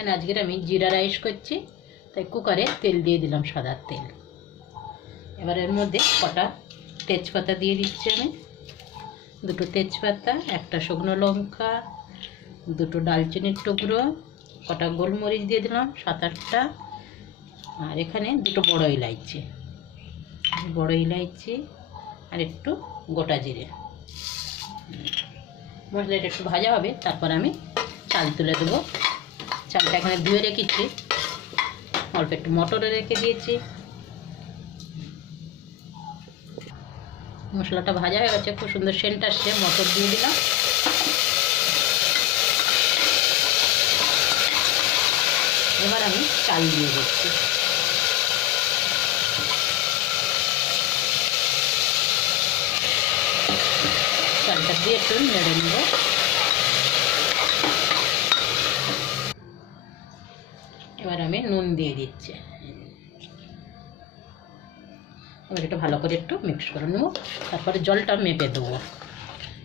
এখানে আজকের আমি জিরা রাইস করছি, তাই কুকারে তেল দিয়ে দিলাম, সাদা তেল। এবার এর মধ্যে কটা তেজপাতা দিয়ে দিচ্ছি আমি, দুটো তেজপাতা, একটা শুকনো লঙ্কা, দুটো ডালচিনির টুকরো, কটা গোলমরিচ দিয়ে দিলাম 7-8টা, আর এখানে দুটো বড় ইলাইচি আর একটু গোটা জিরে। মশলাটা একটু ভাজা হবে, তারপর আমি চাল তুলে দেবো। চালটা এখানে ধুয়ে রেখেছি, অল্প একটু মটরে রেখে দিয়েছি। মশলাটা ভাজা হয়ে গেছে, খুব সুন্দর সেন্ট আসছে, মটর দিয়ে দিলাম। এবার আমি চাল দিয়ে দিচ্ছি। চালটা দিয়ে একটু নেড়ে নেব। এবার আমি নুন দিয়ে দিচ্ছি। এবার এটা ভালো করে একটু মিক্স করে নেব, তারপরে জলটা মেপে দেবো।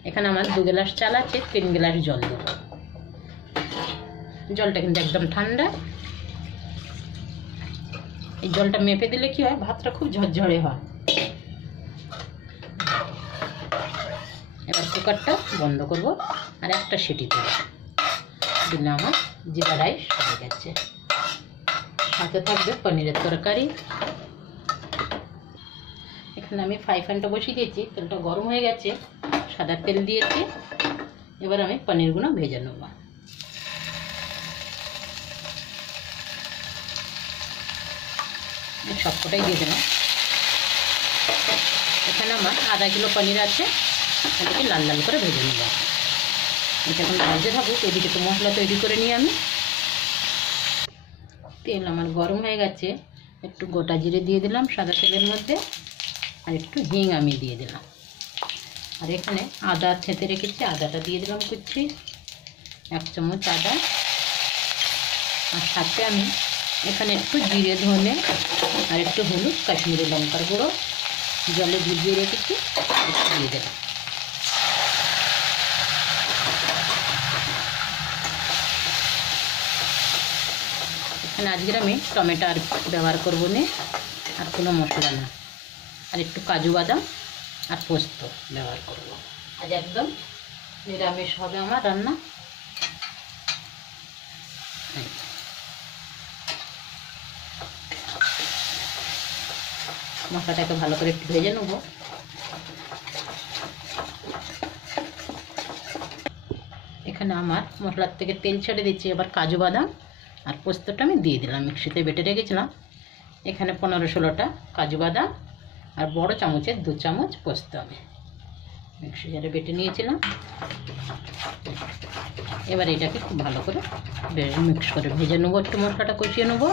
এখানে আমার 2 গ্লাস চাল আছে, 3 গ্লাস জল দেবো। জলটা কিন্তু একদম ঠান্ডা। এই জলটা মেপে দিলে কি হয়, ভাতটা খুব ঝরঝরে হয়। এবার কুকারটা বন্ধ করব আর একটা সিটি দেবো, দিলে আমার জিরা রাইস হয়ে গেছে। সাথে থাকবে পনিরের তরকারি। এখানে আমি ফ্রাই প্যানটা বসিয়ে দিয়েছি, তেলটা গরম হয়ে গেছে, সাদা তেল দিয়েছি। এবার আমি পনিরগুলো ভেজে নেব। সবকটাই দিয়ে দিলাম। এখানে আমার আধা কিলো পনির আছে, এটাকে লাল লাল করে ভেজে নেব। এটা এখন ভাজতে থাকুক, এদিকে তো মশলা তৈরি করে নিই আমি। তেল আমার গরম হয়ে গেছে, একটু গোটা জিরে দিয়ে দিলাম সাদা তেলের মধ্যে, আর একটু হিং আমি দিয়ে দিলাম। আর এখানে আদা থেঁতে রেখেছি, আদাটা দিয়ে দিলাম কুচি, 1 চামচ আদা। আর সাথে আমি এখানে একটু জিরে, ধনে আর একটু হলুদ, কাশ্মীরি লঙ্কার গুঁড়ো জলে ভিজিয়ে রেখেছি, একটু দিয়ে দিলাম। এখানে আজকের আমি টমেটো আর ব্যবহার করবো না, আর কোনো মশলা না, আর একটু কাজু বাদাম আর পোস্ত ব্যবহার করব। আজ একদম নিরামিষ হবে আমার রান্না। মশলাটাকে ভালো করে একটু ভেজে নেব। এখানে আমার মশলার থেকে তেল ছেড়ে দিচ্ছি। এবার কাজু বাদাম আর পোস্তটা আমি দিয়ে দিলাম, মিক্সিতে বেটে রেখেছিলাম। এখানে 15-16টা কাজু বাদাম আর বড় চামচের 2 চামচ পোস্ত আমি মিক্সি জারে বেটে নিয়েছিলাম। এবার এটাকে খুব ভালো করে মিক্স করে ভেজে নেবো, একটু মশলাটা কষিয়ে নেবো।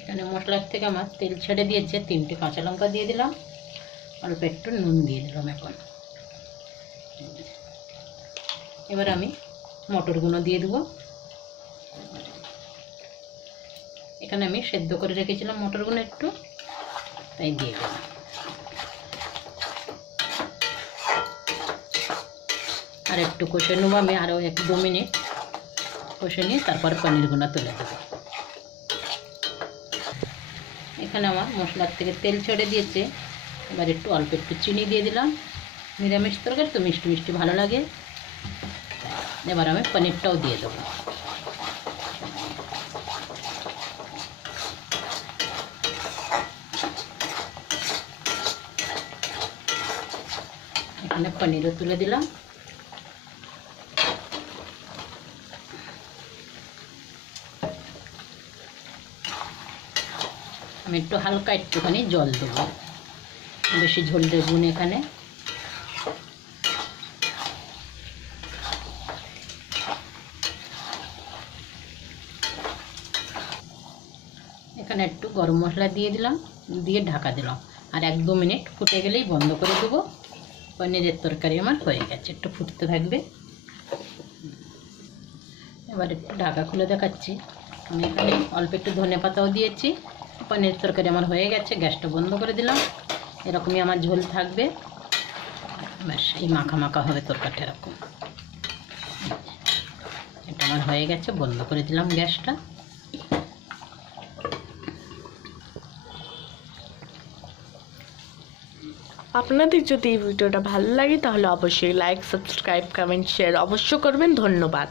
এখানে মশলার থেকে আমার তেল ছেড়ে দিয়েছে, 3টে কাঁচা লঙ্কা দিয়ে দিলাম, অল্প একটু নুন দিয়ে দিলাম। এবার আমি মটরগুলো দিয়ে দেবো। এখানে আমি সেদ্ধ করে রেখেছিলাম মটরগুলো একটু, তাই দিয়ে দিলাম। আর একটু কষে নেবো আমি, আরও 1-2 মিনিট কষে নিয়ে তারপর পনিরগুলো তুলে দেবো। এখানে আমার মশলার থেকে তেল ছেড়ে দিয়েছে। এবার অল্প একটু চিনি দিয়ে দিলাম, নিরামিষ তরকারি তো মিষ্টি মিষ্টি ভালো লাগে। এবার আমি পনিরটাও দিয়ে দেবো। এখানে পনিরও তুলে দিলাম। আমি একটু হালকা একটুখানি জল দেবো, বেশি ঝোল দেবো না। এখানে এখানে একটু গরম মশলা দিয়ে দিলাম, দিয়ে ঢাকা দিলাম। আর 1-2 মিনিট ফুটে গেলেই বন্ধ করে দেবো। পনিরের তরকারি আমার হয়ে গেছে, একটু ফুটতে থাকবে। এবার একটু ঢাকা খুলে দেখাচ্ছি। আমি এখানে অল্প একটু ধনে পাতাও দিয়েছি। পনিরের তরকারি আমার হয়ে গেছে, গ্যাসটা বন্ধ করে দিলাম। এরকমই আমার ঝোল থাকবে। ব্যাস এই মাখা মাখা হবে তরকারিটা এরকম। এটা আমার হয়ে গেছে, বন্ধ করে দিলাম গ্যাসটা। আপনাদের যদি এই ভিডিওটা ভালো লাগে তাহলে অবশ্যই লাইক, সাবস্ক্রাইব, কমেন্ট, শেয়ার অবশ্য করবেন। ধন্যবাদ।